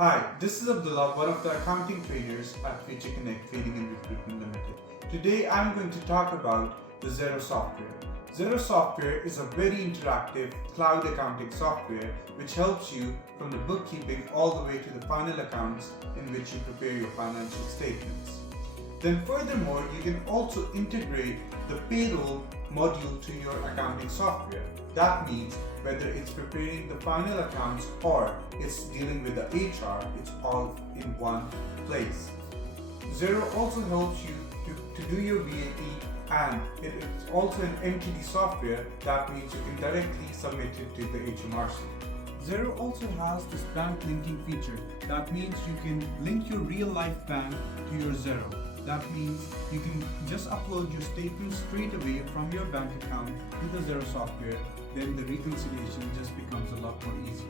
Hi, this is Abdullah, one of the accounting trainers at Future Connect Trading and Recruitment Limited. Today I'm going to talk about the Xero software. Xero software is a very interactive cloud accounting software which helps you from the bookkeeping all the way to the final accounts in which you prepare your financial statements. Then furthermore, you can also integrate the payroll module to your accounting software. That means whether it's preparing the final accounts or it's dealing with the HR, it's all in one place. Xero also helps you to do your VAT, and it's also an MTD software. That means you can directly submit it to the HMRC. Xero also has this bank linking feature. That means you can link your real life bank to your Xero. That means you can just upload your statements straight away from your bank account to the Xero software. Then the reconciliation just becomes a lot more easy.